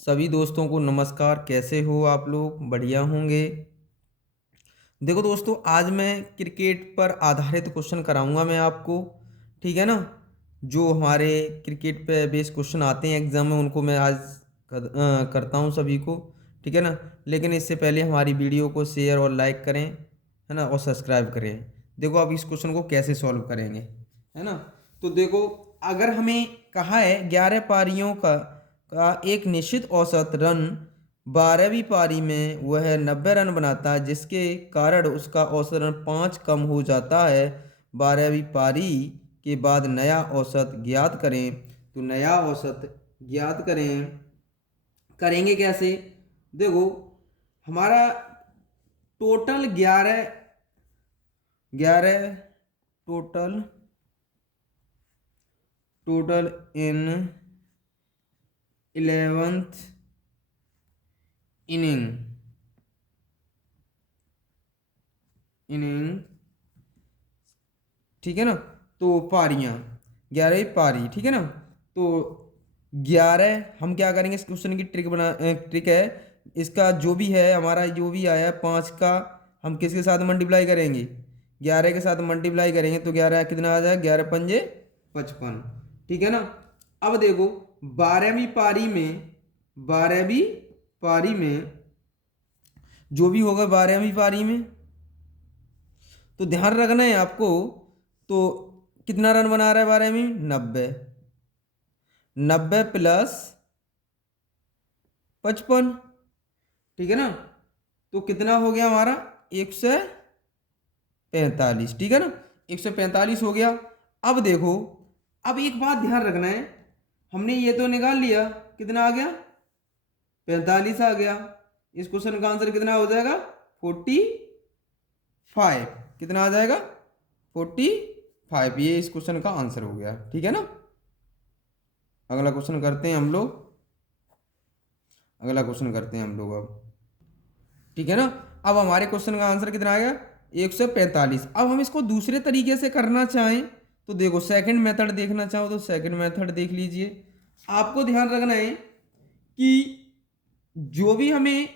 सभी दोस्तों को नमस्कार। कैसे हो आप लोग? बढ़िया होंगे। देखो दोस्तों, आज मैं क्रिकेट पर आधारित क्वेश्चन कराऊंगा मैं आपको। ठीक है ना? जो हमारे क्रिकेट पे बेस्ड क्वेश्चन आते हैं एग्जाम में, उनको मैं आज करता हूं सभी को। ठीक है ना? लेकिन इससे पहले हमारी वीडियो को शेयर और लाइक करें, है ना, और सब्सक्राइब करें। देखो अब इस क्वेश्चन को कैसे सॉल्व करेंगे, है ना? तो देखो, अगर हमें कहा है 11 पारियों का एक निश्चित औसत रन 12वीं पारी में वह 90 रन बनाता है, जिसके कारण उसका औसत रन 5 कम हो जाता है। 12वीं पारी के बाद नया औसत ज्ञात करें। तो नया औसत ज्ञात करेंगे कैसे? देखो, हमारा टोटल 11 11 टोटल टोटल इन 11th इनिंग इनिंग ठीक है ना? तो पारियां, 11वीं पारी, ठीक है ना? तो 11 हम क्या करेंगे, इस क्वेश्चन की ट्रिक है। इसका जो भी है, हमारा जो भी आया 5 का, हम किसके साथ मल्टीप्लाई करेंगे? 11 के साथ मल्टीप्लाई करेंगे तो 11 कितना आ जाएगा? 11 पंजे 55। ठीक है ना? अब देखो, 12वीं पारी में 12वीं पारी में जो भी होगा 12वीं पारी में, तो ध्यान रखना है आपको। तो कितना रन बना रहा है 12वीं? 90। 90 प्लस 55, ठीक है ना? तो कितना हो गया हमारा? 145, ठीक है ना? 145 हो गया। अब देखो, अब एक बात ध्यान रखना है, हमने ये तो निकाल लिया, कितना आ गया? 45 आ गया। इस क्वेश्चन का आंसर कितना हो जाएगा? 45। कितना आ जाएगा? 45। ये इस क्वेश्चन का आंसर हो गया। ठीक है ना? अगला क्वेश्चन करते हैं हम लोग। अब ठीक है ना? अब हमारे क्वेश्चन का आंसर कितना आ गया? 145। अब हम इसको दूसरे तरीके से करना चाहें तो देखो, सेकंड मेथड देखना चाहो तो सेकंड मेथड देख लीजिए। आपको ध्यान रखना है कि जो भी हमें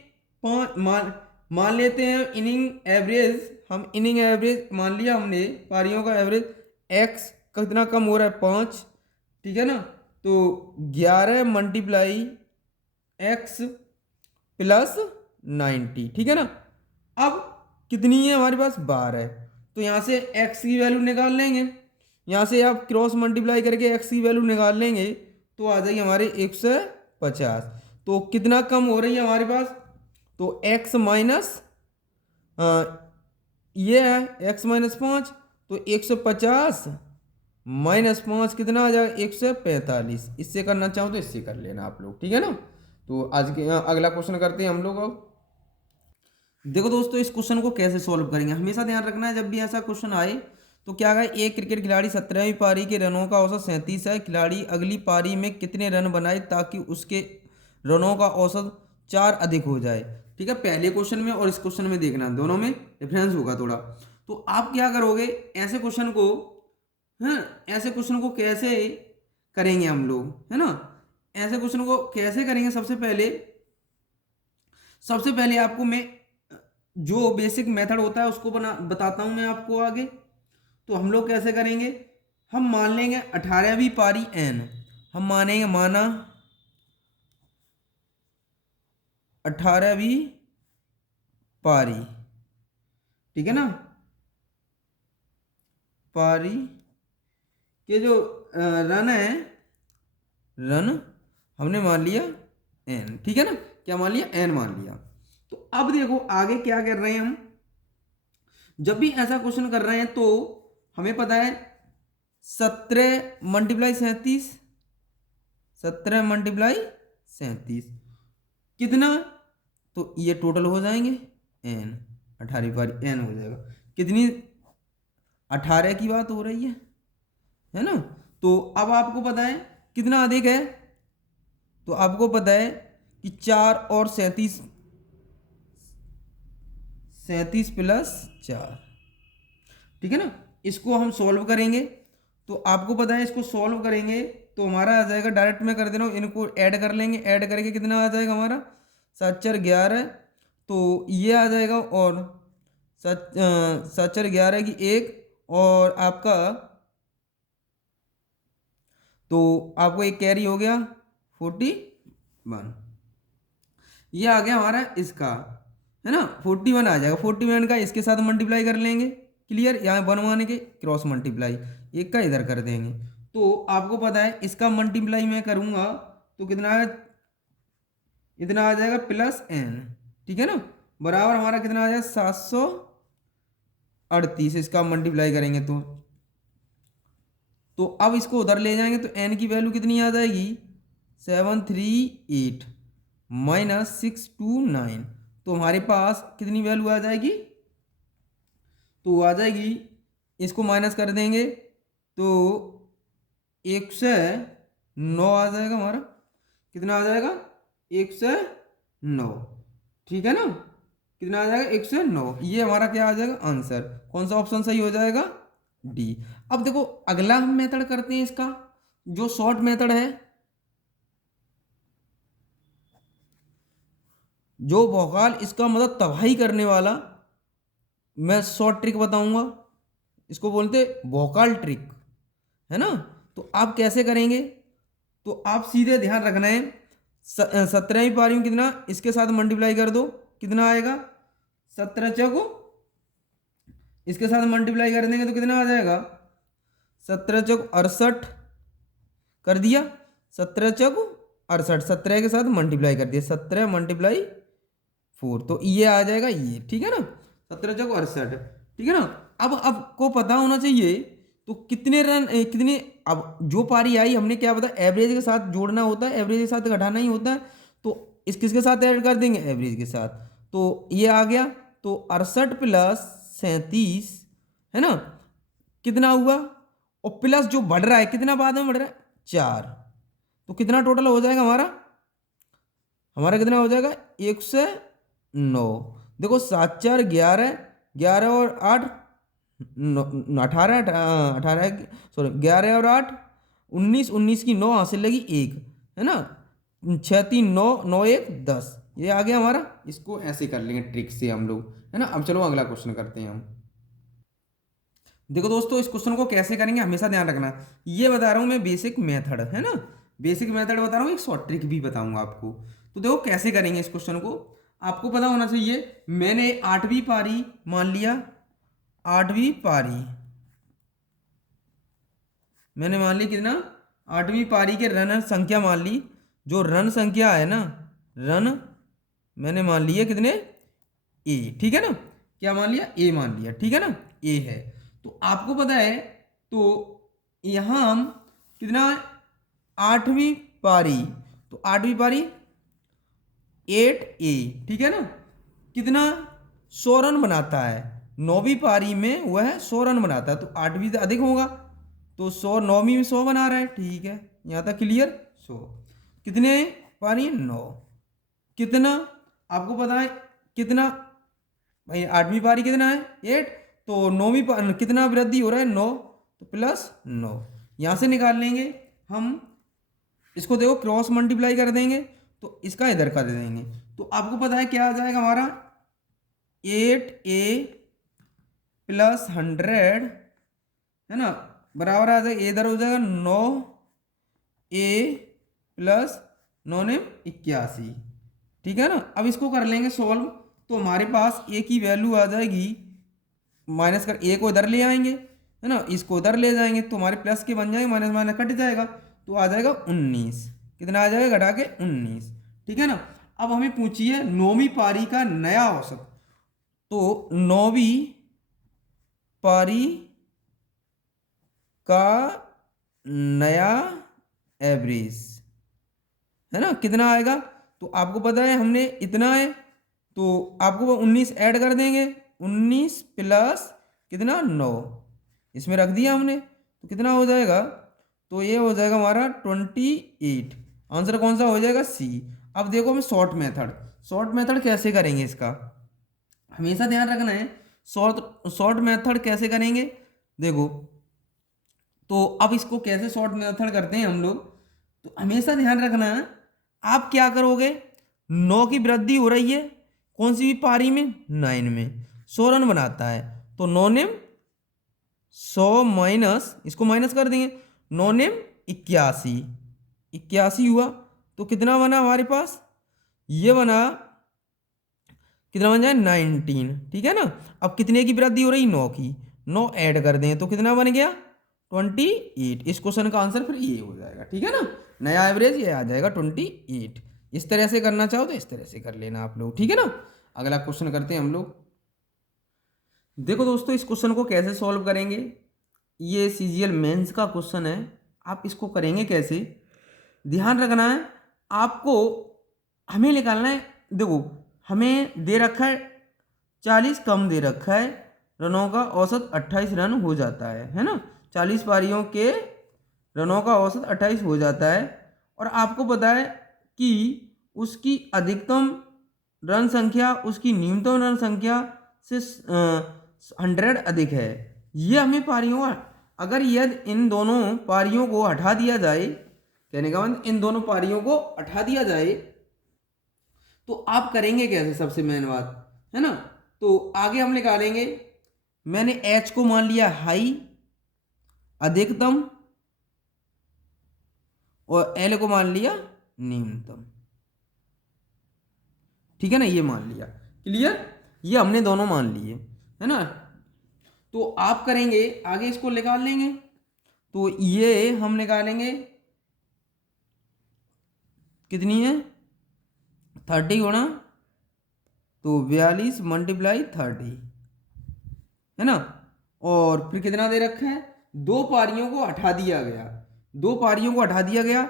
पाँच मान मान लेते हैं इनिंग एवरेज, हम इनिंग एवरेज मान लिया हमने, पारियों का एवरेज। एक्स कितना कम हो रहा है? 5। ठीक है ना? तो 11 मल्टीप्लाई एक्स प्लस 90, ठीक है ना? अब कितनी है हमारे पास? 12। तो यहाँ से एक्स की वैल्यू निकाल लेंगे, यहाँ से आप क्रॉस मल्टीप्लाई करके एक्स की वैल्यू निकाल लेंगे तो आ जाएगी हमारे 150। तो कितना कम हो रही है हमारे पास? तो एक्स माइनस ये है x-5, तो 150 -5 कितना आ जाएगा? 145। इससे करना चाहो तो इससे कर लेना आप लोग, ठीक है ना? तो आज के अगला क्वेश्चन करते हैं हम लोग। अब देखो दोस्तों, इस क्वेश्चन को कैसे सॉल्व करेंगे, हमेशा ध्यान रखना है जब भी ऐसा क्वेश्चन आए तो क्या है, एक क्रिकेट खिलाड़ी 17वीं पारी के रनों का औसत 37 है। खिलाड़ी अगली पारी में कितने रन बनाए ताकि उसके रनों का औसत 4 अधिक हो जाए? ठीक है, पहले क्वेश्चन में और इस क्वेश्चन में देखना, दोनों में डिफरेंस होगा थोड़ा। तो आप क्या करोगे, ऐसे क्वेश्चन को, है, ऐसे क्वेश्चन को कैसे करेंगे हम लोग, है ना? ऐसे क्वेश्चन को कैसे करेंगे? सबसे पहले आपको मैं जो बेसिक मेथड होता है उसको बताता हूं मैं आपको आगे। तो हम लोग कैसे करेंगे, हम मान लेंगे 18वीं पारी एन, हम माना 18वीं पारी, ठीक है ना? पारी के जो रन है, रन हमने मान लिया एन, ठीक है ना? क्या मान लिया? एन मान लिया। तो अब देखो आगे क्या कर रहे हैं हम, जब भी ऐसा क्वेश्चन कर रहे हैं तो हमें पता है 17 मल्टीप्लाई 37, 17 मल्टीप्लाई 37 कितना? तो ये टोटल हो जाएंगे एन, 18वीं पारी एन हो जाएगा। कितनी? 18 की बात हो रही है ना? तो अब आपको पता है कितना अधिक है, तो आपको पता है कि 4 और 37, 37 प्लस 4, ठीक है ना? इसको हम सॉल्व करेंगे तो आपको पता है इसको सॉल्व करेंगे तो हमारा आ जाएगा, डायरेक्ट में कर दे रहा हूँ, इनको ऐड कर लेंगे, ऐड करके कितना आ जाएगा हमारा 7 4 11, तो ये आ जाएगा। और 7 4 11 की एक, और आपका तो आपको एक कैरी हो गया 41, ये आ गया हमारा इसका, है ना, 41 आ जाएगा। 41 का इसके साथ मल्टीप्लाई कर लेंगे, क्लियर, यहाँ 1 1 के क्रॉस मल्टीप्लाई, एक का इधर कर देंगे। तो आपको पता है इसका मल्टीप्लाई मैं करूँगा तो कितना है, इतना आ जाएगा प्लस n, ठीक है ना, बराबर हमारा कितना आ जाएगा 738, इसका मल्टीप्लाई करेंगे तो अब इसको उधर ले जाएंगे तो n की वैल्यू कितनी आ जाएगी 738 -629, तो हमारे पास कितनी वैल्यू आ जाएगी, तो आ जाएगी, इसको माइनस कर देंगे तो 109 आ जाएगा हमारा, कितना आ जाएगा 109, ठीक है ना, कितना आ जाएगा 109, ये हमारा क्या आ जाएगा आंसर। कौन सा ऑप्शन सही हो जाएगा, डी। अब देखो अगला हम मेथड करते हैं इसका, जो शॉर्ट मेथड है, जो भौकाल इसका मतलब तबाही करने वाला, मैं शॉर्ट ट्रिक बताऊंगा, इसको बोलते भौकाल ट्रिक, है ना। तो आप कैसे करेंगे, तो आप सीधे ध्यान रखना है, 17वीं पारी में कितना इसके साथ मल्टीप्लाई कर दो, कितना आएगा 17 चौको, इसके साथ मल्टीप्लाई कर देंगे तो कितना आ जाएगा 17 चौक 68, कर दिया 17 चौक 68, 17 के साथ मल्टीप्लाई कर दिया, 17 × 4, तो ये आ जाएगा ये, ठीक है ना, 17 चौक 68, ठीक है ना। अब आपको पता होना चाहिए तो कितने रन कितने, अब जो पारी आई हमने क्या पता, एवरेज के साथ जोड़ना होता है, एवरेज के साथ घटाना ही होता है, तो इस किसके साथ ऐड कर देंगे, एवरेज के साथ, तो ये आ गया, तो 68 + 37, है ना, कितना हुआ, और प्लस जो बढ़ रहा है कितना बाद में बढ़ रहा है 4, तो कितना टोटल हो जाएगा हमारा कितना हो जाएगा 109। देखो 7 4 11, 11 और 8 18, 18 सॉरी 11 और 8 19, 19 की 9 हासिल लगी 1, है ना, 6 3 9 9 1 10, ये आ गया हमारा। इसको ऐसे कर लेंगे ट्रिक से हम लोग, है ना। अब चलो अगला क्वेश्चन करते हैं हम। देखो दोस्तों इस क्वेश्चन को कैसे करेंगे हमेशा ध्यान रखना, ये बता रहा हूँ मैं बेसिक मेथड, है ना, बेसिक मेथड बता रहा हूँ, एक शॉर्ट ट्रिक भी बताऊंगा आपको। तो देखो कैसे करेंगे इस क्वेश्चन को, आपको पता होना चाहिए, मैंने 8वीं पारी मान लिया, 8वीं पारी मैंने मान ली कितना, 8वीं पारी के रन संख्या मान ली, जो रन संख्या है ना, रन मैंने मान लिया कितने, ए, ठीक है ना, क्या मान लिया, ए मान लिया, ठीक है ना, ए है। तो आपको पता है, तो यहां हम कितना, 8वीं पारी, तो 8वीं पारी 8A, ठीक है ना, कितना 100 रन बनाता है, 9वीं पारी में वह 100 रन बनाता है, तो 8वीं से अधिक होगा, तो 100, 9वीं में 100 बना रहा है, ठीक है, यहाँ तक क्लियर। 100 कितने पारी 9, कितना आपको पता है कितना भाई, 8वीं पारी कितना है 8, तो 9वीं पारी कितना वृद्धि हो रहा है 9, तो +9, यहाँ से निकाल लेंगे हम इसको, देखो क्रॉस मल्टीप्लाई कर देंगे तो इसका इधर कर देंगे, तो आपको पता है क्या आ जाएगा हमारा 8A + 100, है ना, बराबर आ जाएगा, इधर हो जाएगा 9A + 9 81, ठीक है ना। अब इसको कर लेंगे सॉल्व, तो हमारे पास ए की वैल्यू आ जाएगी, माइनस कर ए को इधर ले आएंगे, है ना, इसको इधर ले जाएंगे तो हमारे प्लस के बन जाएंगे, माइनस माइनस कट जाएगा, तो आ जाएगा 19, कितना आ जाएगा घटा के 19, ठीक है ना। अब हमें पूछिए 9वीं पारी का नया औसत, तो 9वीं पारी का नया एवरेज, है ना, कितना आएगा, तो आपको पता है हमने इतना है, तो आपको 19 ऐड कर देंगे, 19 + कितना 9, इसमें रख दिया हमने, तो कितना हो जाएगा, तो ये हो जाएगा हमारा 28, आंसर कौन सा हो जाएगा, सी। अब देखो हमें शॉर्ट मेथड कैसे करेंगे इसका, हमेशा ध्यान रखना है, शॉर्ट मेथड कैसे करेंगे, देखो तो अब इसको कैसे शॉर्ट मेथड करते हैं हम लोग, तो हमेशा ध्यान रखना है, आप क्या करोगे, 9 की वृद्धि हो रही है कौन सी भी पारी में, 9 में, 100 रन बनाता है, तो 9 नेम 100 माइनस, इसको माइनस कर देंगे, 9 नेम 81, 81 हुआ, तो कितना बना हमारे पास, ये बना, कितना बन जाए 19, ठीक है ना। अब कितने की वृद्धि हो रही, 9 की, 9 ऐड कर दें तो कितना बन गया 28। इस क्वेश्चन का आंसर फिर ये हो जाएगा, ठीक है ना, नया एवरेज ये आ जाएगा 28। इस तरह से करना चाहो तो इस तरह से कर लेना आप लोग, ठीक है ना। अगला क्वेश्चन करते हैं हम लोग। देखो दोस्तों, इस क्वेश्चन को कैसे सॉल्व करेंगे, ये सीजीएल मेंस का क्वेश्चन है, आप इसको करेंगे कैसे, ध्यान रखना है आपको, हमें निकालना है। देखो हमें दे रखा है 40, कम दे रखा है, रनों का औसत 28 रन हो जाता है ना, 40 पारियों के रनों का औसत 28 हो जाता है, और आपको पता है कि उसकी अधिकतम रन संख्या उसकी न्यूनतम रन संख्या से 100 अधिक है। ये हमें पारियों, अगर यदि इन दोनों पारियों को हटा दिया जाए, कहने का मतलब इन दोनों पारियों को हटा दिया जाए, तो आप करेंगे कैसे, सबसे मेन बात है ना। तो आगे हम निकालेंगे, मैंने एच को मान लिया हाई, अधिकतम, और एल को मान लिया न्यूनतम, ठीक है ना, ये मान लिया, क्लियर, ये हमने दोनों मान लिए, है ना। तो आप करेंगे आगे, इसको निकाल लेंगे, तो ये हम निकालेंगे, कितनी है 30 गुणा, तो 42 मल्टीप्लाई 30, है ना, और फिर कितना दे रखा है, दो पारियों को हटा दिया गया, दो पारियों को हटा दिया गया।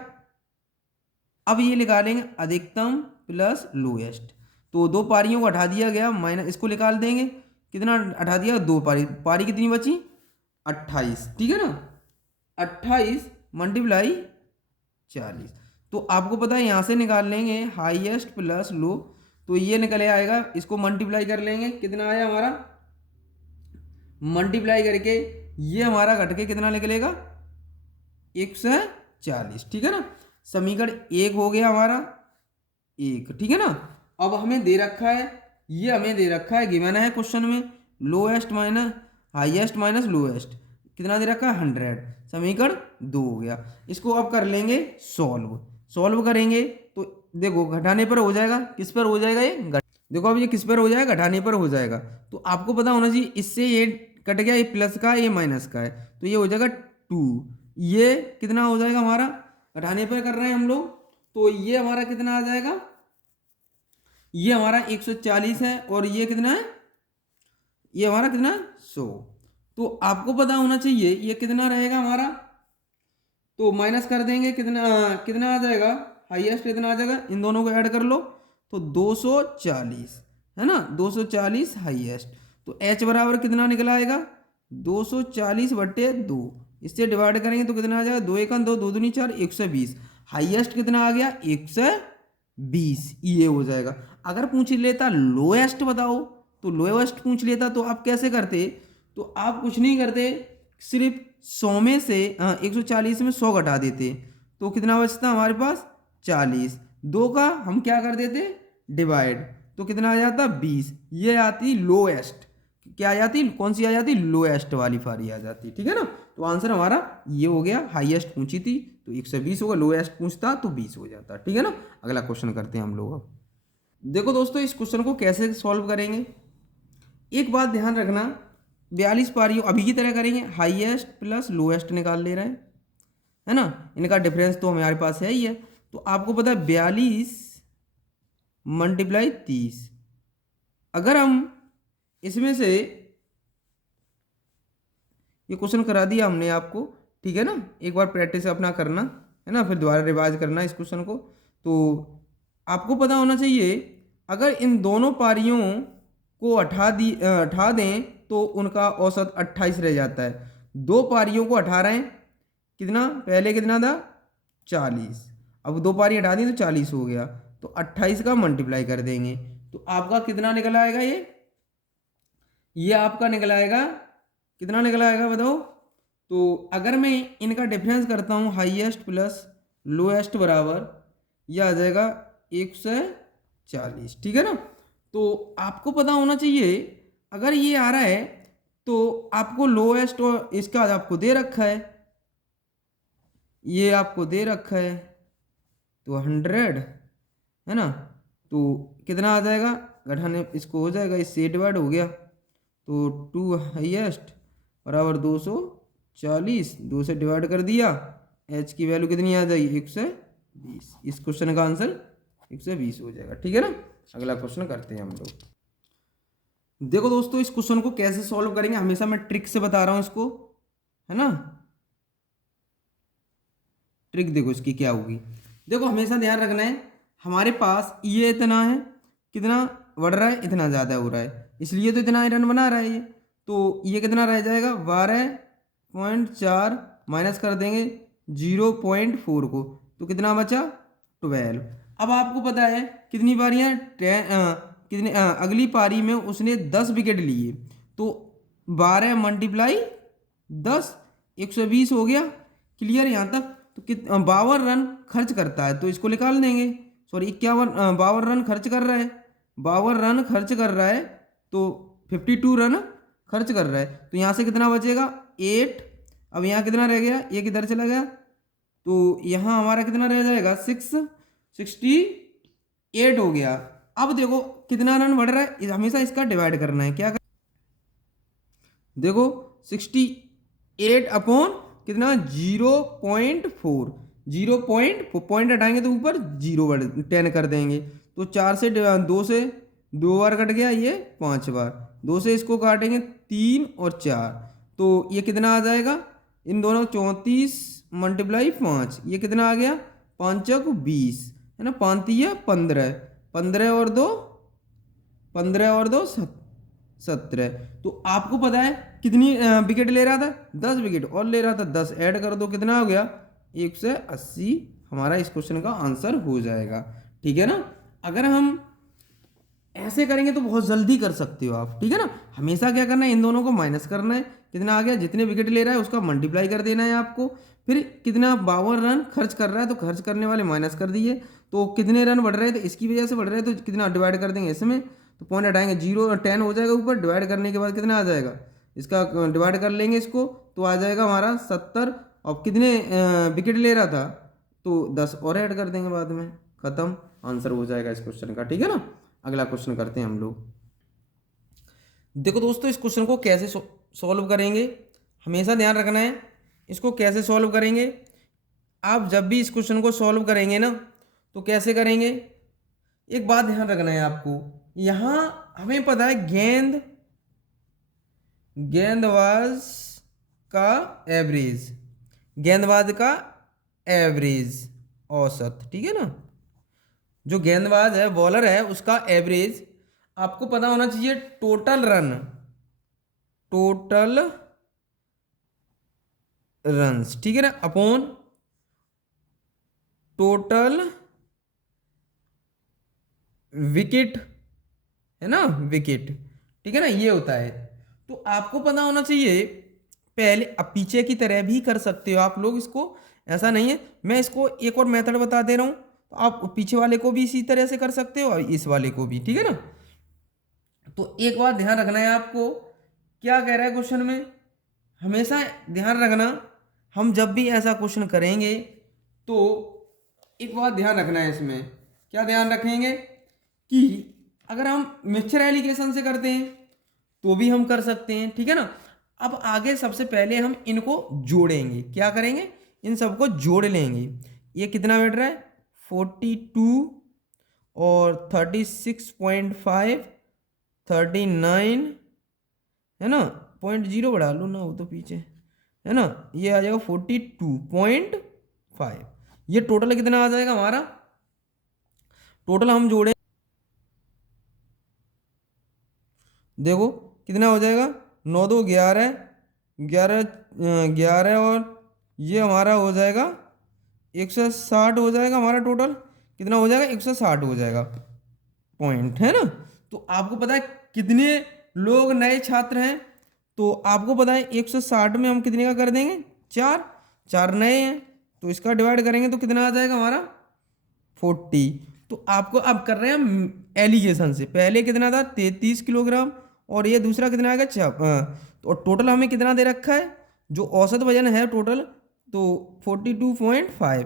अब ये निकालेंगे अधिकतम प्लस लोएस्ट, तो दो पारियों को हटा दिया गया, माइनस इसको निकाल देंगे, कितना हटा दिया, दो पारी, पारी कितनी बची 28, ठीक है ना, 28 मल्टीप्लाई 40, तो आपको पता है यहाँ से निकाल लेंगे हाईएस्ट प्लस लो, तो ये निकले आएगा, इसको मल्टीप्लाई कर लेंगे, कितना आया हमारा, मल्टीप्लाई करके ये हमारा घट के कितना निकलेगा 140, ठीक है ना। समीकरण 1 हो गया हमारा 1, ठीक है ना। अब हमें दे रखा है, ये हमें दे रखा है, गिवन है क्वेश्चन में, lowest minus highest minus lowest, कितना दे रखा है 100, समीकरण 2 हो गया। इसको अब कर लेंगे सॉल्व, सॉल्व करेंगे तो देखो घटाने पर हो जाएगा, किस पर हो जाएगा ये, देखो अब ये किस पर हो जाएगा, घटाने पर हो जाएगा, तो आपको पता होना चाहिए, इससे ये कट गया, ये प्लस का ये माइनस का है, तो ये हो जाएगा 2, ये कितना हो जाएगा हमारा, घटाने पर कर रहे हैं हम लोग, तो ये हमारा कितना आ जाएगा, ये हमारा 140 है, और ये कितना है, ये हमारा कितना है 100, तो आपको पता होना चाहिए ये कितना रहेगा हमारा, तो माइनस कर देंगे, कितना कितना आ जाएगा, हाईएस्ट कितना आ जाएगा, इन दोनों को ऐड कर लो, तो 240, है ना, 240 हाईएस्ट, तो एच बराबर कितना निकला आएगा 240/2, इससे डिवाइड करेंगे तो कितना आ जाएगा, 2 1 2 2 दूनी 4, 120, हाईएस्ट कितना आ गया 120, ये हो जाएगा। अगर पूछ लेता लोएस्ट बताओ, तो लोएस्ट पूछ लेता तो आप कैसे करते, तो आप कुछ नहीं करते, सिर्फ 100 में से 140 में 100 घटा देते, तो कितना बचता हमारे पास 40, 2 का हम क्या कर देते डिवाइड, तो कितना आ जाता 20, ये आती लोएस्ट, क्या आ जाती, कौन सी आ जाती, लोएस्ट वाली पारी आ जाती, ठीक है ना। तो आंसर हमारा ये हो गया, हाईएस्ट पूछी थी तो 120 होगा, लोएस्ट पूछता तो 20 हो जाता, ठीक है ना। अगला क्वेश्चन करते हैं हम लोग। अब देखो दोस्तों, इस क्वेश्चन को कैसे सॉल्व करेंगे, एक बात ध्यान रखना, 42 पारियों अभी की तरह करेंगे, हाईएस्ट प्लस लोएस्ट निकाल ले रहे हैं, है ना, इनका डिफरेंस तो हमारे पास है ही है, तो आपको पता है 42 मल्टीप्लाई 30, अगर हम इसमें से ये क्वेश्चन करा दिया हमने आपको, ठीक है ना, एक बार प्रैक्टिस अपना करना, है ना, फिर दोबारा रिवाइज करना इस क्वेश्चन को, तो आपको पता होना चाहिए, अगर इन दोनों पारियों को हटा दें तो उनका औसत 28 रह जाता है, दो पारियों को हटा रहे हैं, कितना पहले कितना था 40, अब दो पारी हटा दी तो 40 हो गया, तो 28 का मल्टीप्लाई कर देंगे, तो आपका कितना निकल आएगा, ये आपका निकल आएगा, कितना निकल आएगा बताओ, तो अगर मैं इनका डिफरेंस करता हूँ हाईएस्ट प्लस लोएस्ट बराबर, यह आ जाएगा 140, ठीक है ना। तो आपको पता होना चाहिए, अगर ये आ रहा है तो आपको लोएस्ट और इसका आपको दे रखा है, ये आपको दे रखा है तो 100 है ना। तो कितना आ जाएगा, घटाने इसको हो जाएगा, इससे डिवाइड हो गया तो 2 हाईएस्ट बराबर 240, 2 से डिवाइड कर दिया, एच की वैल्यू कितनी आ जाएगी 120। इस क्वेश्चन का आंसर 120 हो जाएगा, ठीक है ना। अगला क्वेश्चन करते हैं हम लोग। देखो दोस्तों, इस क्वेश्चन को कैसे सॉल्व करेंगे, हमेशा मैं ट्रिक से बता रहा हूं इसको, है ना। ट्रिक देखो इसकी क्या होगी। देखो हमेशा ध्यान रखना है, हमारे पास ये इतना है, कितना बढ़ रहा है, इतना ज़्यादा हो रहा है, इसलिए तो इतना आयरन बना रहा है ये। तो ये कितना रह जाएगा 12.4 माइनस कर देंगे 0.4 को, तो कितना बचा 12। अब आपको पता है कितनी पारियाँ, कितने अगली पारी में उसने 10 विकेट लिए, तो 12 मल्टीप्लाई 10, 120 हो गया। क्लियर यहाँ तक। तो 52 रन खर्च करता है, तो इसको निकाल देंगे। सॉरी 52 रन खर्च कर रहा है, 52 रन खर्च कर रहा है, तो 52 रन खर्च कर रहा है, तो यहाँ से कितना बचेगा 8। अब यहाँ कितना रह गया, ये किधर चला गया, तो यहाँ हमारा कितना रह जाएगा 68 हो गया। अब देखो कितना रन बढ़ रहा है, हमेशा इसका डिवाइड करना है, क्या देखो 68 अपॉन कितना 0.4, 0.4 पॉइंट हटाएंगे तो ऊपर 10 कर देंगे, तो 4 से 2 से 2 बार कट गया, ये 5 बार, 2 से इसको काटेंगे 3 और 4, तो ये कितना आ जाएगा, इन दोनों 34 मल्टीप्लाई 5, ये कितना आ गया 5 20, है ना, 5 15, 15 और 2 15 और 2 17। तो आपको पता है कितनी विकेट ले रहा था, 10 विकेट और ले रहा था, 10 ऐड कर दो कितना हो गया 180। हमारा इस क्वेश्चन का आंसर हो जाएगा, ठीक है ना। अगर हम ऐसे करेंगे तो बहुत जल्दी कर सकते हो आप, ठीक है ना। हमेशा क्या करना है, इन दोनों को माइनस करना है, कितना आ गया, जितने विकेट ले रहा है उसका मल्टीप्लाई कर देना है आपको, फिर कितना 52 रन खर्च कर रहा है, तो खर्च करने वाले माइनस कर दिए, तो कितने रन बढ़ रहे हैं, तो इसकी वजह से बढ़ रहे हैं, तो कितना डिवाइड कर देंगे इसमें, तो पॉइंट हटाएंगे 0 10 हो जाएगा ऊपर, डिवाइड करने के बाद कितना आ जाएगा, इसका डिवाइड कर लेंगे इसको, तो आ जाएगा हमारा 70। और कितने विकेट ले रहा था, तो 10 और ऐड कर देंगे बाद में, खत्म, आंसर हो जाएगा इस क्वेश्चन का, ठीक है ना। अगला क्वेश्चन करते हैं हम लोग। देखो दोस्तों, इस क्वेश्चन को कैसे सॉल्व करेंगे, हमेशा ध्यान रखना है, इसको कैसे सॉल्व करेंगे। आप जब भी इस क्वेश्चन को सॉल्व करेंगे ना, तो कैसे करेंगे, एक बात ध्यान रखना है आपको, यहाँ हमें पता है गेंदबाज का एवरेज, गेंदबाज का एवरेज औसत, ठीक है ना, जो गेंदबाज है बॉलर है उसका एवरेज आपको पता होना चाहिए, टोटल रन्स, ठीक है ना, अपॉन टोटल विकेट, है ना, विकेट, ठीक है ना, ये होता है। तो आपको पता होना चाहिए पहले, अब पीछे की तरह भी कर सकते हो आप लोग इसको, ऐसा नहीं है। मैं इसको एक और मेथड बता दे रहा हूँ, तो आप पीछे वाले को भी इसी तरह से कर सकते हो और इस वाले को भी, ठीक है ना। तो एक बात ध्यान रखना है आपको, क्या कह रहा है क्वेश्चन में, हमेशा ध्यान रखना, हम जब भी ऐसा क्वेश्चन करेंगे तो एक बात ध्यान रखना है, इसमें क्या ध्यान रखेंगे कि अगर हम मिक्सचर एलिगेशन से करते हैं तो भी हम कर सकते हैं, ठीक है ना। अब आगे सबसे पहले हम इनको जोड़ेंगे, क्या करेंगे, इन सबको जोड़ लेंगे। ये कितना बैठ रहा है 42 और 36.5, 39, है ना, 0.0 बढ़ा लो ना, वो तो पीछे है ना, ये आ जाएगा 42.5। ये टोटल कितना आ जाएगा हमारा, टोटल हम जोड़े, देखो कितना हो जाएगा, 9 2 11, 11 11 और ये हमारा हो जाएगा 160 हो जाएगा, हमारा टोटल कितना हो जाएगा 160 हो जाएगा पॉइंट, है ना। तो आपको पता है कितने लोग नए छात्र हैं, तो आपको पता है 160 में हम कितने का कर देंगे, 4, 4 नए हैं तो इसका डिवाइड करेंगे तो कितना आ जाएगा हमारा 40। तो आपको अब कर रहे हैं हम एलिगेशन से, पहले कितना था 33 किलोग्राम और ये दूसरा कितना आएगा तो टोटल हमें कितना दे रखा है, जो औसत वजन है टोटल तो 42.5।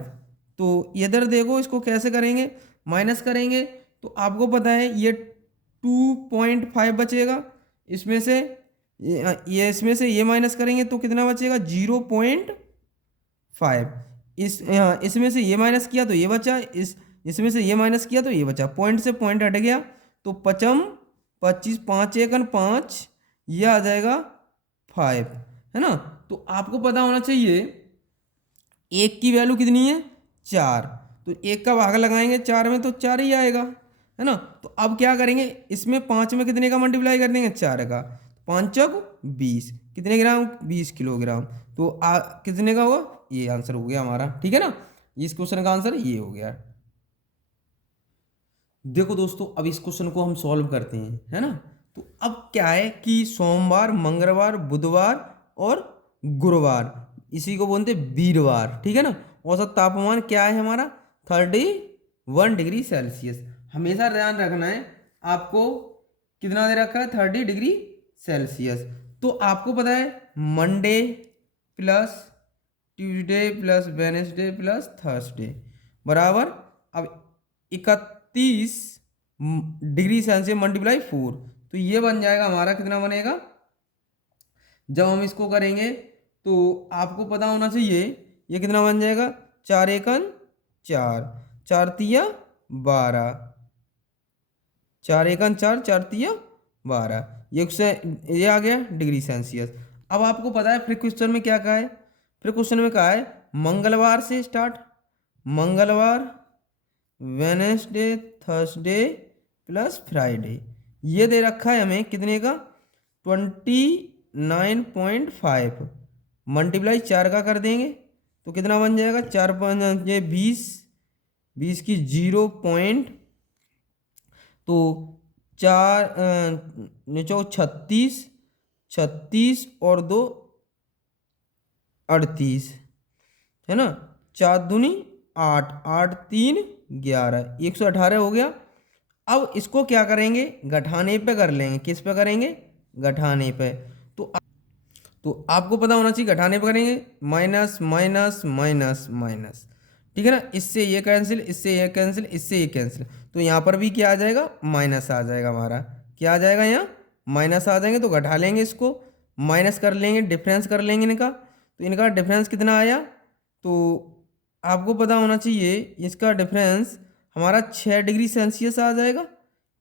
तो इधर देखो इसको कैसे करेंगे, माइनस करेंगे तो आपको पता है ये 2.5 बचेगा, इसमें से ये इसमें से ये माइनस करेंगे तो कितना बचेगा 0.5। इसमें से ये माइनस किया तो ये बचा, इसमें से ये माइनस किया तो ये बचा, पॉइंट से पॉइंट हट गया तो 25, 5 एकन 5, ये आ जाएगा 5, है ना। तो आपको पता होना चाहिए एक की वैल्यू कितनी है 4, तो एक का भाग लगाएंगे 4 में तो 4 ही आएगा, है ना। तो अब क्या करेंगे, इसमें 5 में कितने का मल्टीप्लाई कर देंगे 4 का, 5 चौक 20, कितने ग्राम 20 किलोग्राम। तो कितने का हुआ, ये आंसर हो गया हमारा, ठीक है ना। इस क्वेश्चन का आंसर ये हो गया। देखो दोस्तों अब इस क्वेश्चन को हम सॉल्व करते हैं, है ना। तो अब क्या है कि सोमवार, मंगलवार, बुधवार और गुरुवार, इसी को बोलते हैं वीरवार, ठीक है ना। औसत तापमान क्या है हमारा 31 डिग्री सेल्सियस। हमेशा ध्यान रखना है आपको कितना दे रखा है 30 डिग्री सेल्सियस। तो आपको पता है Monday plus Tuesday plus Wednesday plus Thursday बराबर, अब 31 डिग्री सेल्सियस मल्टीप्लाई 4, तो ये बन जाएगा हमारा कितना बनेगा, जब हम इसको करेंगे तो आपको पता होना चाहिए ये कितना बन जाएगा, 4 एकन 4, 4 तिया 12, 4 एकन 4, 4 तिया 12, ये आ गया डिग्री सेल्सियस। अब आपको पता है फिर क्वेश्चन में क्या कहा है, फिर क्वेश्चन में कहा है मंगलवार से स्टार्ट, मंगलवार, वेनेसडे, थर्सडे प्लस फ्राइडे, ये दे रखा है हमें कितने का 29.5, मल्टीप्लाई 4 का कर देंगे तो कितना बन जाएगा 4 5 ये 20, 20 की 0 पॉइंट, तो 4 नीचो 36, 36 और 2 38, है ना, 4 दूनी 8, 8 3 11, 118 हो गया। अब इसको क्या करेंगे घटाने पे कर लेंगे, किस पे करेंगे घटाने पे। तो आपको पता होना चाहिए घटाने पे करेंगे माइनस माइनस माइनस माइनस, ठीक है ना, इससे ये कैंसिल, इससे ये कैंसिल, इससे ये कैंसिल, तो यहाँ पर भी क्या आ जाएगा माइनस आ जाएगा हमारा, क्या आ जाएगा यहाँ माइनस आ जाएंगे। तो घटा लेंगे इसको, माइनस कर लेंगे, डिफरेंस कर लेंगे इनका, तो इनका डिफरेंस कितना आया, तो आपको पता होना चाहिए इसका डिफरेंस हमारा 6 डिग्री सेल्सियस आ जाएगा।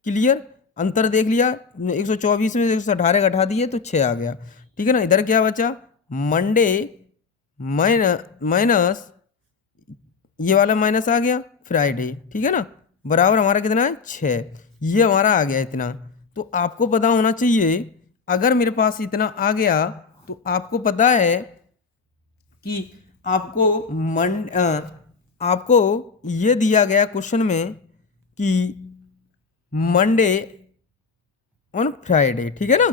क्लियर, अंतर देख लिया, 124 में 118 घटा दिए तो 6 आ गया, ठीक है ना। इधर क्या बचा मंडे माइनस ये वाला माइनस आ गया फ्राइडे, ठीक है ना, बराबर हमारा कितना है 6, ये हमारा आ गया इतना। तो आपको पता होना चाहिए अगर मेरे पास इतना आ गया तो आपको पता है कि आपको आपको ये दिया गया क्वेश्चन में कि मंडे ऑन फ्राइडे, ठीक है ना।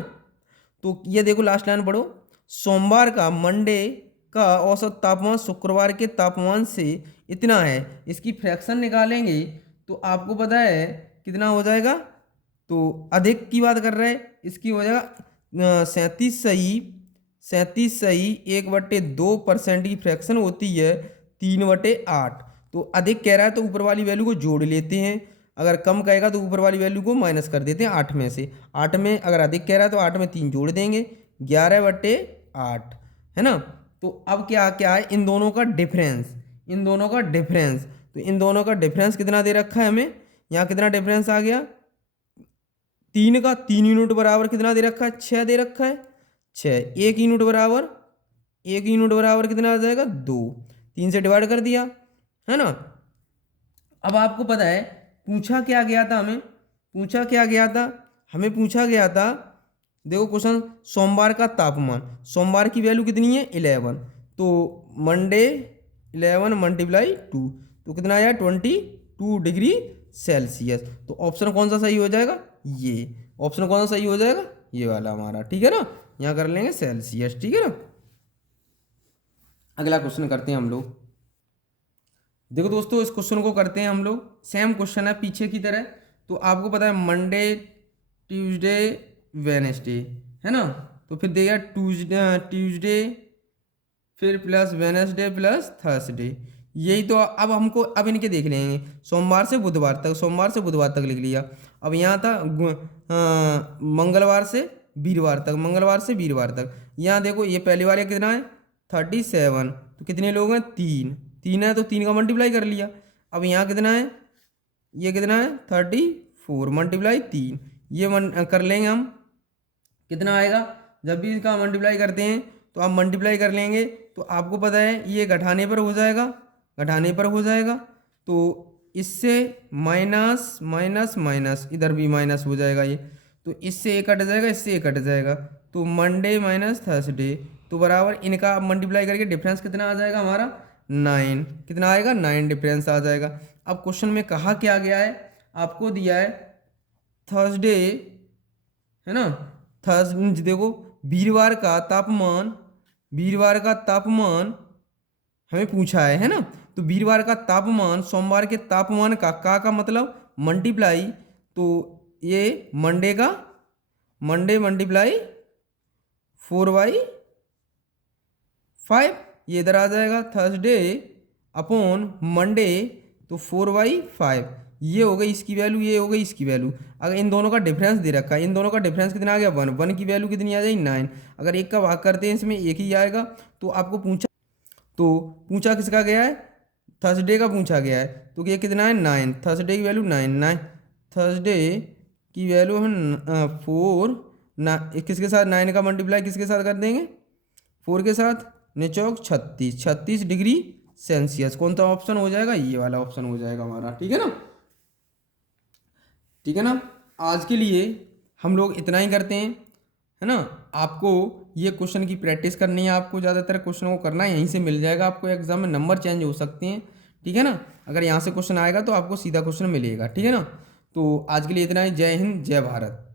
तो ये देखो लास्ट लाइन पढ़ो, सोमवार का मंडे का औसत तापमान शुक्रवार के तापमान से इतना है, इसकी फ्रैक्शन निकालेंगे तो आपको पता है कितना हो जाएगा, तो अधिक की बात कर रहे हैं, इसकी हो जाएगा 37 सही 1/2% की फ्रैक्शन होती है 3/8। तो अधिक कह रहा है तो ऊपर वाली वैल्यू को जोड़ लेते हैं, अगर कम कहेगा तो ऊपर वाली वैल्यू को माइनस कर देते हैं 8 में से। 8 में अगर अधिक कह रहा है तो 8 में 3 जोड़ देंगे, 11/8, है ना। तो अब क्या क्या है इन दोनों का डिफरेंस, इन दोनों का डिफरेंस, तो इन दोनों का डिफरेंस कितना दे रखा है हमें, यहाँ कितना डिफरेंस आ गया 3 का, 3 यूनिट बराबर कितना दे रखा है 6 दे रखा है 6, 1 यूनिट बराबर, 1 यूनिट बराबर कितना आ जाएगा 2, 3 से डिवाइड कर दिया, है ना। अब आपको पता है पूछा क्या गया था हमें, पूछा क्या गया था हमें, पूछा गया था देखो क्वेश्चन सोमवार का तापमान, सोमवार की वैल्यू कितनी है 11, तो मंडे 11 मल्टीप्लाई 2 तो कितना आया 22 डिग्री सेल्सियस। तो ऑप्शन कौन सा सही हो जाएगा, ये ऑप्शन कौन सा सही हो जाएगा, ये वाला हमारा, ठीक है ना। यहाँ कर लेंगे सेल्सियस, ठीक है ना। अगला क्वेश्चन करते हैं हम लोग। देखो दोस्तों, इस क्वेश्चन को करते हैं हम लोग, सेम क्वेश्चन है पीछे की तरह। तो आपको पता है मंडे, ट्यूसडे, वेनेसडे, है ना। तो फिर देगा ट्यूसडे फिर प्लस वेनेसडे प्लस थर्सडे, यही तो। अब हमको अब इनके देख लेंगे, सोमवार से बुधवार तक, सोमवार से बुधवार तक लिख लिया। अब यहाँ था मंगलवार से वीरवार तक, मंगलवार से वीरवार तक। यहाँ देखो ये पहले वाले कितना है 37, तो कितने लोग हैं 3, 3 है तो 3 का मल्टीप्लाई कर लिया। अब यहाँ कितना है, ये कितना है 34 मल्टीप्लाई 3, ये कर लेंगे हम, कितना आएगा। जब भी इसका मल्टीप्लाई करते हैं तो आप मल्टीप्लाई कर लेंगे, तो आपको पता है ये घटाने पर हो जाएगा, घटाने पर हो जाएगा। तो इससे माइनस माइनस माइनस, इधर भी माइनस हो जाएगा ये, तो इससे एक कट जाएगा, इससे एक कट जाएगा। तो मंडे माइनस थर्सडे, तो बराबर इनका मल्टीप्लाई करके डिफरेंस कितना आ जाएगा हमारा 9, कितना आएगा 9 डिफरेंस आ जाएगा। अब क्वेश्चन में कहा क्या गया है, आपको दिया है थर्सडे, है ना। थर्सडे देखो वीरवार का तापमान, वीरवार का तापमान हमें पूछा है ना। तो वीरवार का तापमान सोमवार के तापमान का मतलब मल्टीप्लाई, तो ये मंडे का, मंडे मल्टीप्लाई 4/5, ये इधर आ जाएगा थर्सडे अपॉन मंडे, तो 4/5, ये हो गई इसकी वैल्यू, ये हो गई इसकी वैल्यू। अगर इन दोनों का डिफरेंस दे रखा है, इन दोनों का डिफरेंस कितना आ गया 1, 1 की वैल्यू कितनी आ जाएगी 9। अगर एक का भाग करते हैं इसमें एक ही आएगा। तो आपको पूछा किसका गया है, थर्सडे का पूछा गया है, तो ये कितना है 9, थर्सडे की वैल्यू 9, थर्सडे की वैल्यू हम 4 ना, किसके साथ 9 का मल्टीप्लाई किसके साथ कर देंगे 4 के साथ, निचौक 36 डिग्री सेल्सियस। कौन सा ऑप्शन हो जाएगा, ये वाला ऑप्शन हो जाएगा हमारा, ठीक है ना, ठीक है ना। आज के लिए हम लोग इतना ही करते हैं, है ना। आपको ये क्वेश्चन की प्रैक्टिस करनी है, आपको ज़्यादातर क्वेश्चनों को करना है, यहीं से मिल जाएगा आपको, एग्जाम में नंबर चेंज हो सकते हैं, ठीक है ना। अगर यहाँ से क्वेश्चन आएगा तो आपको सीधा क्वेश्चन मिलेगा, ठीक है ना। तो आज के लिए इतना ही, जय हिंद जय भारत।